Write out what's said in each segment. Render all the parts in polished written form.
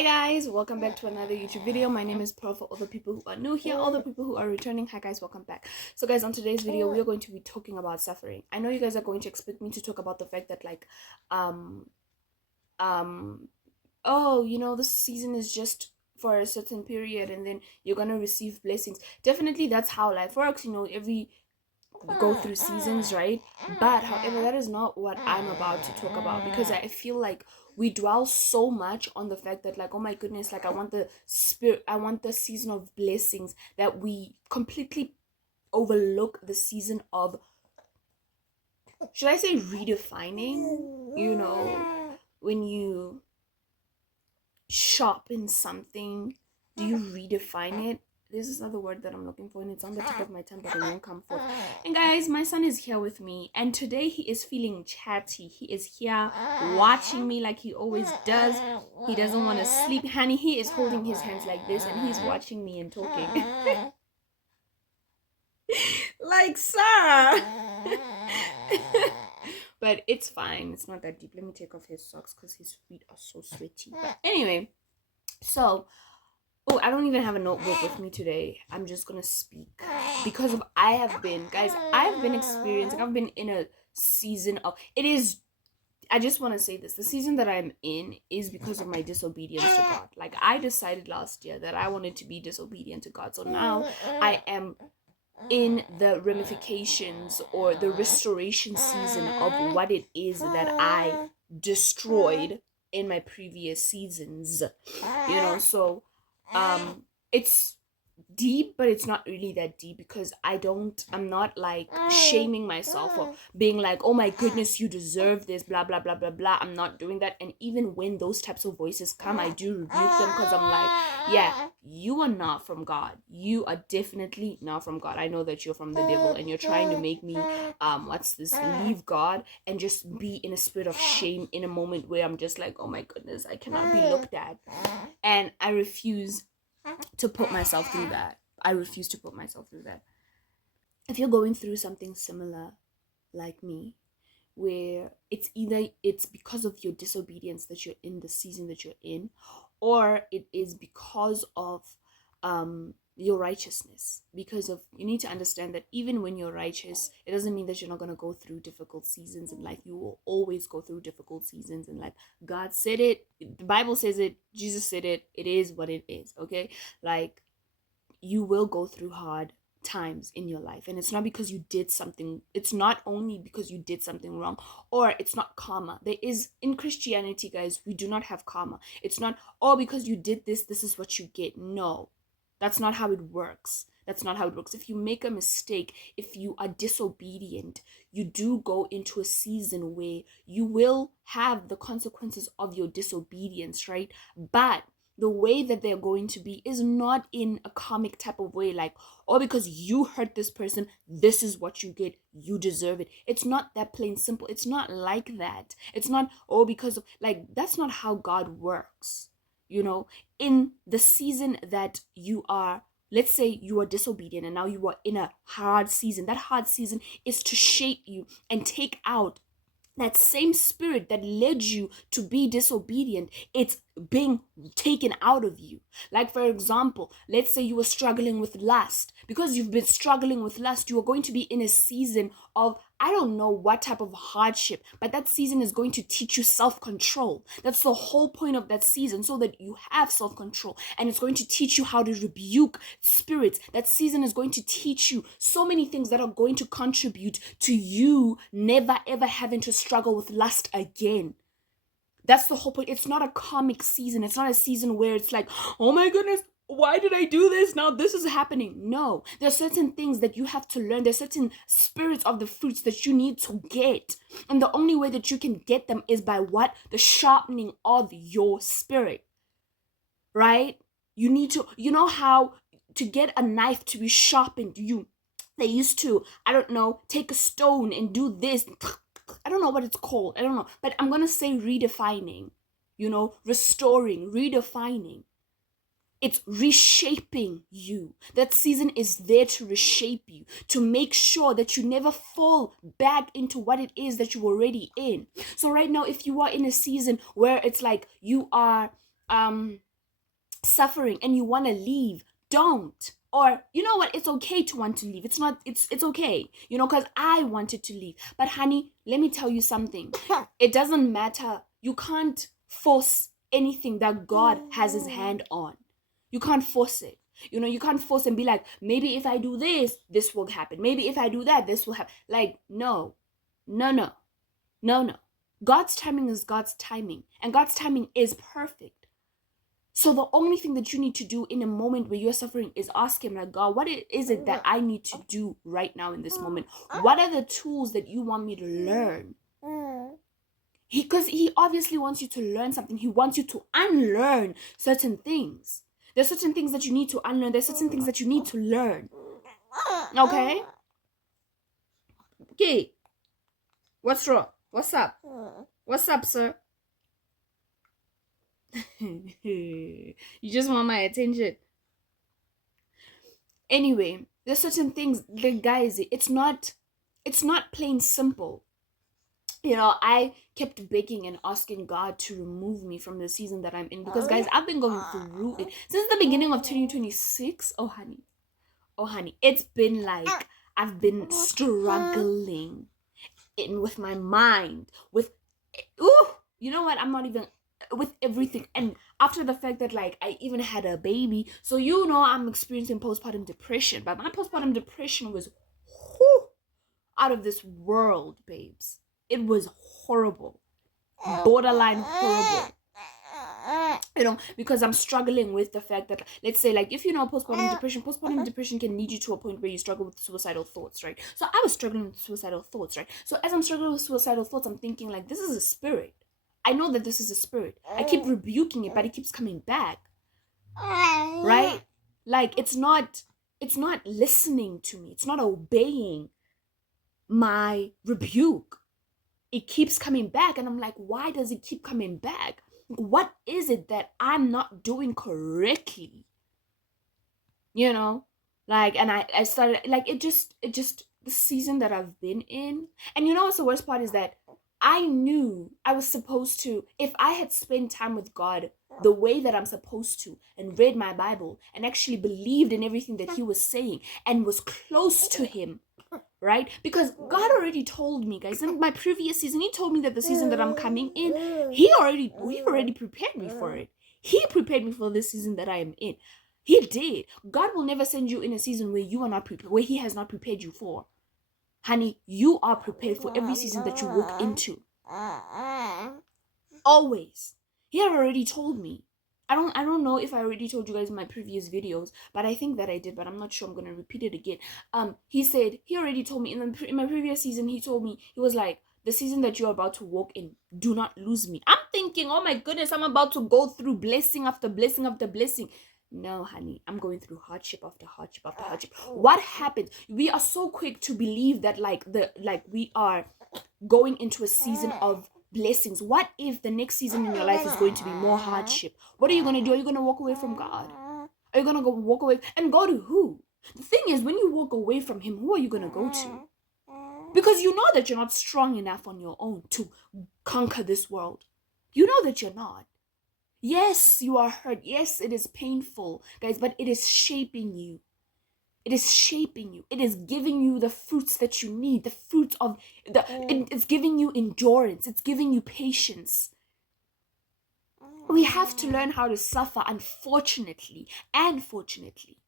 Hi guys, welcome back to another YouTube video. My name is Pearl for all the people who are new here, all the people who are returning. Hi guys, welcome back. So guys, on today's video, we are going to be talking about suffering. I know you guys are going to expect me to talk about the fact that oh, this season is just for a certain period and then you're gonna receive blessings. Definitely that's how life works, every go through seasons, right? But however, that is not what I'm about to talk about, because I feel like we dwell so much on the fact that, like, oh my goodness, like, I want the season of blessings, that we completely overlook the season of, should I say, redefining. When you shop in something, do you redefine it? This is not the word that I'm looking for, and it's on the tip of my tongue, but it won't come forth. And guys, my son is here with me, and today he is feeling chatty. He is here watching me like he always does. He doesn't want to sleep. Honey, he is holding his hands like this, and he's watching me and talking. Like, sir. But it's fine. It's not that deep. Let me take off his socks because his feet are so sweaty. But anyway, so... Oh, I don't even have a notebook with me today. I'm just gonna speak because I've been experiencing, I've been in a season of, I just want to say this, the season that I'm in is because of my disobedience to God. Like, I decided last year that I wanted to be disobedient to God. So now I am in the ramifications or the restoration season of what it is that I destroyed in my previous seasons. So it's deep, but it's not really that deep, because I'm not like shaming myself or being like, oh my goodness, you deserve this, blah blah blah blah blah. I'm not doing that. And even when those types of voices come, I do rebuke them, because I'm like, yeah, you are not from God. You are definitely not from God. I know that you're from the devil, and you're trying to make me leave God and just be in a spirit of shame in a moment where I'm just like, oh my goodness, I cannot be looked at. And I refuse to put myself through that. If you're going through something similar like me, where it's because of your disobedience that you're in the season that you're in, or it is because of your righteousness, you need to understand that even when you're righteous, it doesn't mean that you're not going to go through difficult seasons in life. You will always go through difficult seasons in life. God said it, the Bible says it, Jesus said it, it is what it is. Okay, like, you will go through hard times in your life, and it's not because you did something, it's not only because you did something wrong, or it's not karma. There is, in Christianity, guys, we do not have karma. It's not, oh, because you did this is what you get. No, that's not how it works. If you make a mistake, if you are disobedient, you do go into a season where you will have the consequences of your disobedience, right? But the way that they're going to be is not in a comic type of way, like, oh, because you hurt this person, this is what you get, you deserve it. It's not that plain simple. It's not like that. It's not, oh, because of, like, that's not how God works. In the season that you are, let's say you are disobedient and now you are in a hard season, that hard season is to shape you and take out that same spirit that led you to be disobedient. It's being taken out of you. Like, for example, let's say you were struggling with lust. Because you've been struggling with lust, you are going to be in a season of, I don't know what type of hardship, but that season is going to teach you self-control. That's the whole point of that season, so that you have self-control. And it's going to teach you how to rebuke spirits. That season is going to teach you so many things that are going to contribute to you never ever having to struggle with lust again. That's the whole point. It's not a comic season. It's not a season where it's like, oh my goodness, why did I do this? Now this is happening. No, there are certain things that you have to learn. There's certain spirits of the fruits that you need to get. And the only way that you can get them is by what? The sharpening of your spirit, right? You need to, how to get a knife to be sharpened, they used to, I don't know, take a stone and do this. I don't know what it's called. I don't know. But I'm going to say redefining, restoring, redefining. It's reshaping you. That season is there to reshape you, to make sure that you never fall back into what it is that you're already in. So right now, if you are in a season where it's like you are suffering and you want to leave, don't. Or you know what, it's okay to want to leave. It's okay, because I wanted to leave. But honey, let me tell you something. It doesn't matter. You can't force anything that God has his hand on. You can't force it. You can't force and be like, maybe if I do this, this will happen. Maybe if I do that, this will happen. Like, no. God's timing is God's timing, and God's timing is perfect. So the only thing that you need to do in a moment where you're suffering is ask him, like, God, what is it that I need to do right now in this moment? What are the tools that you want me to learn? Because he obviously wants you to learn something. He wants you to unlearn certain things. There's certain things that you need to unlearn. There's certain things that you need to learn. Okay? Okay. What's wrong? What's up? What's up, sir? You just want my attention. Anyway, there's certain things, like, guys, it's not plain simple. I kept begging and asking God to remove me from the season that I'm in, because guys, I've been going through it since the beginning of 2026. Oh honey, it's been like I've been struggling with my mind, with you know what, I'm not even with everything. And after the fact that, like, I even had a baby, so I'm experiencing postpartum depression. But my postpartum depression was out of this world, babes. It was horrible, borderline horrible. Because I'm struggling with the fact that, let's say, like, if postpartum depression can lead you to a point where you struggle with suicidal thoughts, right? So I was struggling with suicidal thoughts, right? So as I'm struggling with suicidal thoughts, I'm thinking, like, this is a spirit. I know that this is a spirit. I keep rebuking it, but it keeps coming back. Right? Like, it's not listening to me. It's not obeying my rebuke. It keeps coming back, and I'm like, why does it keep coming back? What is it that I'm not doing correctly? Like, and I started, like, it just the season that I've been in. And what's the worst part is that I knew I was supposed to, if I had spent time with God the way that I'm supposed to, and read my Bible, and actually believed in everything that he was saying, and was close to him, right? Because God already told me, guys, in my previous season, he told me that the season that I'm coming in, he already prepared me for it. He prepared me for this season that I am in. He did. God will never send you in a season where you are not prepared, where he has not prepared you for. Honey, you are prepared for every season that you walk into. Always. He had already told me. I don't know if I already told you guys in my previous videos, but I think that I did, but I'm not sure. I'm gonna repeat it again. He already told me in my previous season. He told me, he was like, the season that you're about to walk in, do not lose me. I'm thinking, oh my goodness, I'm about to go through blessing after blessing after blessing. No, honey, I'm going through hardship after hardship after hardship. What happens? We are so quick to believe that, like, we are going into a season of blessings. What if the next season in your life is going to be more hardship? What are you going to do? Are you going to walk away from God? Are you going to go walk away and go to who? The thing is, when you walk away from him, who are you going to go to? Because you know that you're not strong enough on your own to conquer this world. You know that you're not. Yes, you are hurt. Yes, it is painful, guys, but it is shaping you. It is shaping you. It is giving you the fruits that you need. The fruits of it's giving you endurance. It's giving you patience. We have to learn how to suffer, unfortunately and fortunately.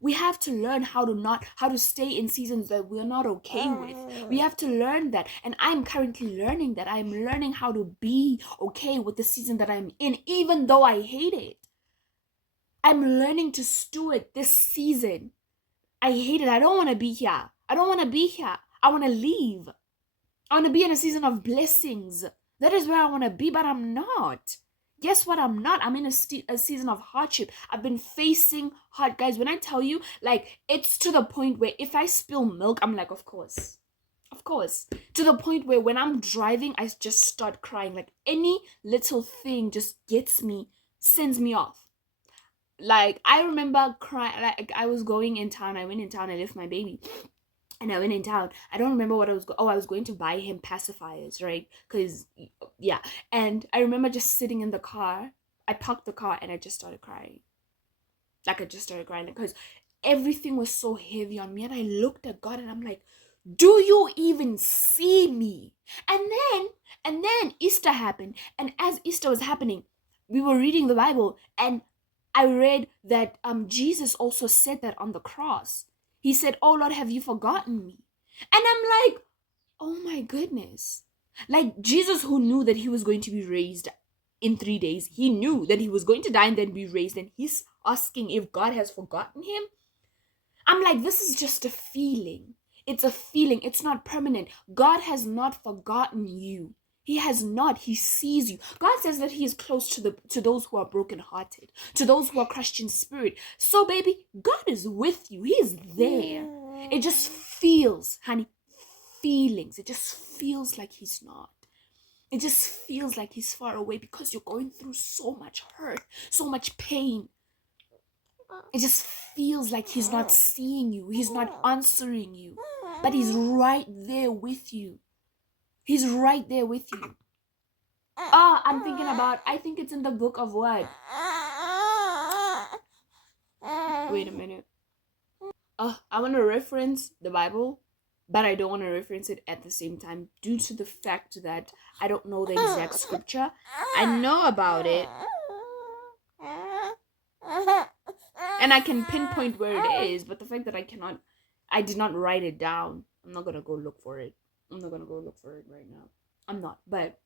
We have to learn how to stay in seasons that we're not okay with. We have to learn that. And I'm currently learning that. I'm learning how to be okay with the season that I'm in, even though I hate it. I'm learning to steward this season. I hate it. I don't want to be here. I want to leave. I want to be in a season of blessings. That is where I want to be, but I'm not. Guess what? I'm not. I'm in a season of hardship. I've been facing hard, guys. When I tell you, like, it's to the point where if I spill milk, I'm like, of course. To the point where when I'm driving, I just start crying. Like, any little thing just sends me off. Like, I remember crying. Like, I was going in town. I went in town. I left my baby. And I went in town. I don't remember what I was going to buy him pacifiers, right? Because, yeah. And I remember just sitting in the car. I parked the car and I just started crying. Like I just started crying because everything was so heavy on me. And I looked at God and I'm like, do you even see me? And then Easter happened. And as Easter was happening, we were reading the Bible, and I read that Jesus also said that on the cross. He said, "Oh Lord, have you forgotten me?" And I'm like, oh my goodness. Like Jesus, who knew that he was going to be raised in 3 days, he knew that he was going to die and then be raised, and he's asking if God has forgotten him. I'm like, this is just a feeling. It's a feeling. It's not permanent. God has not forgotten you. He has not. He sees you. God says that he is close to those who are brokenhearted, to those who are crushed in spirit. So, baby, God is with you. He is there. It just feels, honey, feelings. It just feels like he's not. It just feels like he's far away because you're going through so much hurt, so much pain. It just feels like he's not seeing you. He's not answering you. But he's right there with you. He's right there with you. I'm thinking about, I think it's in the book of what? Wait a minute. I want to reference the Bible, but I don't want to reference it at the same time due to the fact that I don't know the exact scripture. I know about it, and I can pinpoint where it is, but the fact that I did not write it down. I'm not gonna go look for it. I'm not gonna go look for it right now. I'm not. But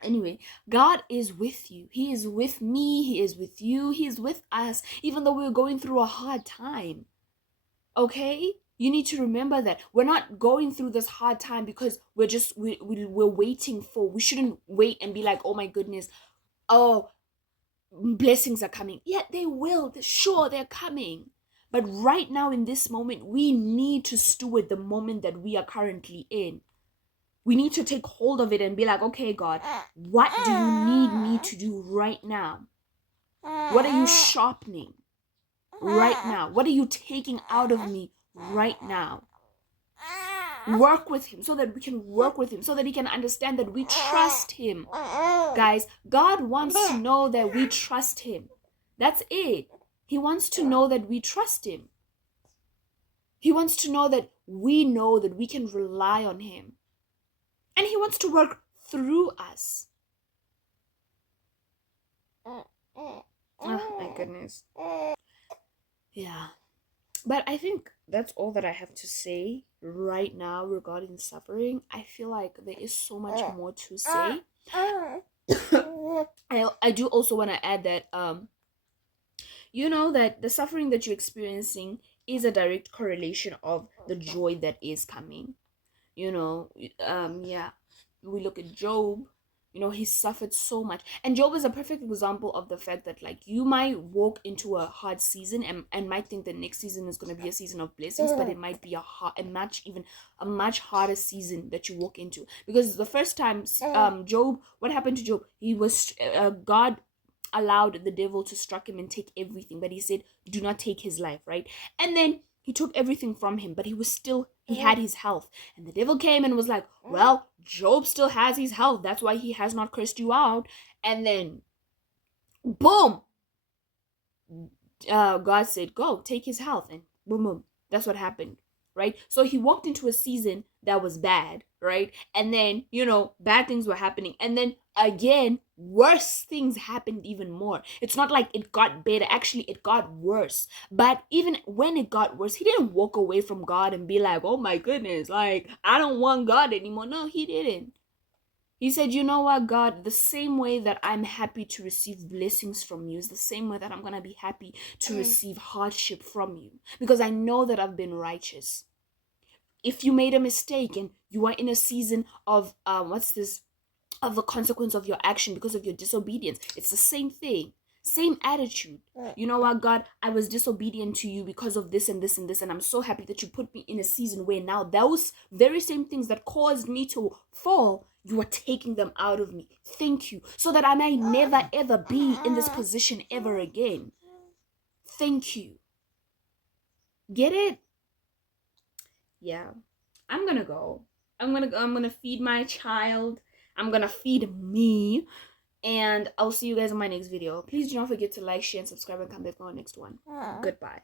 anyway, God is with you. He is with me. He is with you. He is with us, even though we're going through a hard time. Okay? You need to remember that we're not going through this hard time because we're waiting for. We shouldn't wait and be like, oh my goodness, oh, blessings are coming. Yeah, they will. Sure, they're coming. But right now in this moment, we need to steward the moment that we are currently in. We need to take hold of it and be like, okay, God, what do you need me to do right now? What are you sharpening right now? What are you taking out of me right now? Work with him so that we can work with him, so that he can understand that we trust him. Guys, God wants to know that we trust him. That's it. He wants to know that we trust him. He wants to know that we know that we can rely on him. And he wants to work through us. Oh my goodness. Yeah. But I think that's all that I have to say right now regarding suffering. I feel like there is so much more to say. I do also want to add that you know that the suffering that you're experiencing is a direct correlation of the joy that is coming. Yeah, we look at Job. He suffered so much, and Job is a perfect example of the fact that, like, you might walk into a hard season and might think the next season is going to be a season of blessings, but it might be a much harder season that you walk into, because the first time Job, what happened to Job? He was God allowed the devil to strike him and take everything, but he said, do not take his life, right? And then he took everything from him, but he had his health. And the devil came and was like, well, Job still has his health. That's why he has not cursed you out. And then, boom, God said, go, take his health. And boom, boom. That's what happened, right? So he walked into a season that was bad, right? And then, bad things were happening. And then again, worse things happened even more. It's not like it got better. Actually, it got worse. But even when it got worse, he didn't walk away from God and be like, oh my goodness, like, I don't want God anymore. No, he didn't. He said, you know what, God, the same way that I'm happy to receive blessings from you is the same way that I'm going to be happy to receive hardship from you, because I know that I've been righteous. If you made a mistake and you are in a season of of the consequence of your action because of your disobedience, it's the same thing, same attitude. You know what, God, I was disobedient to you because of this and this and this, and I'm so happy that you put me in a season where now those very same things that caused me to fall, you are taking them out of me. Thank you, so that I may never ever be in this position ever again. Thank you. Get it? Yeah. I'm gonna go. I'm gonna feed my child. I'm gonna feed me. And I'll see you guys in my next video. Please do not forget to like, share, and subscribe, and come back for our next one. Goodbye.